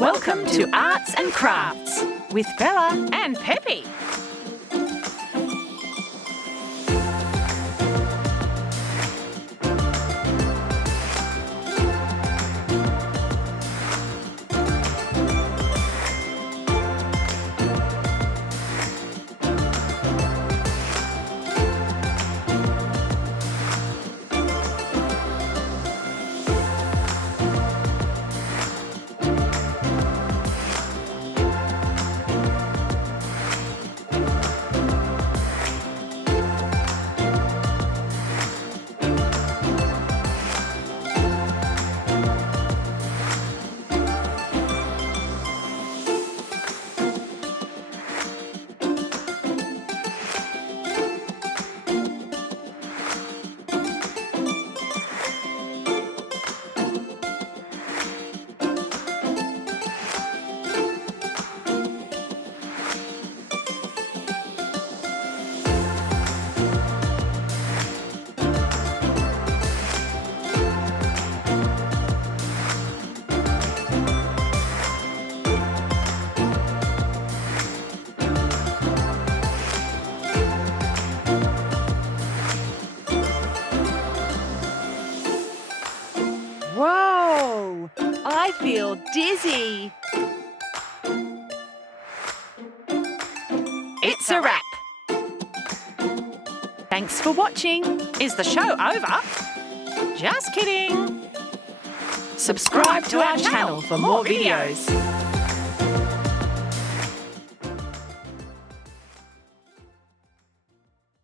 Welcome to Arts and Crafts with Bella and Peppy. Whoa! I feel dizzy. It's a wrap. Thanks for watching. Is the show over? Just kidding. Subscribe to our channel for more videos.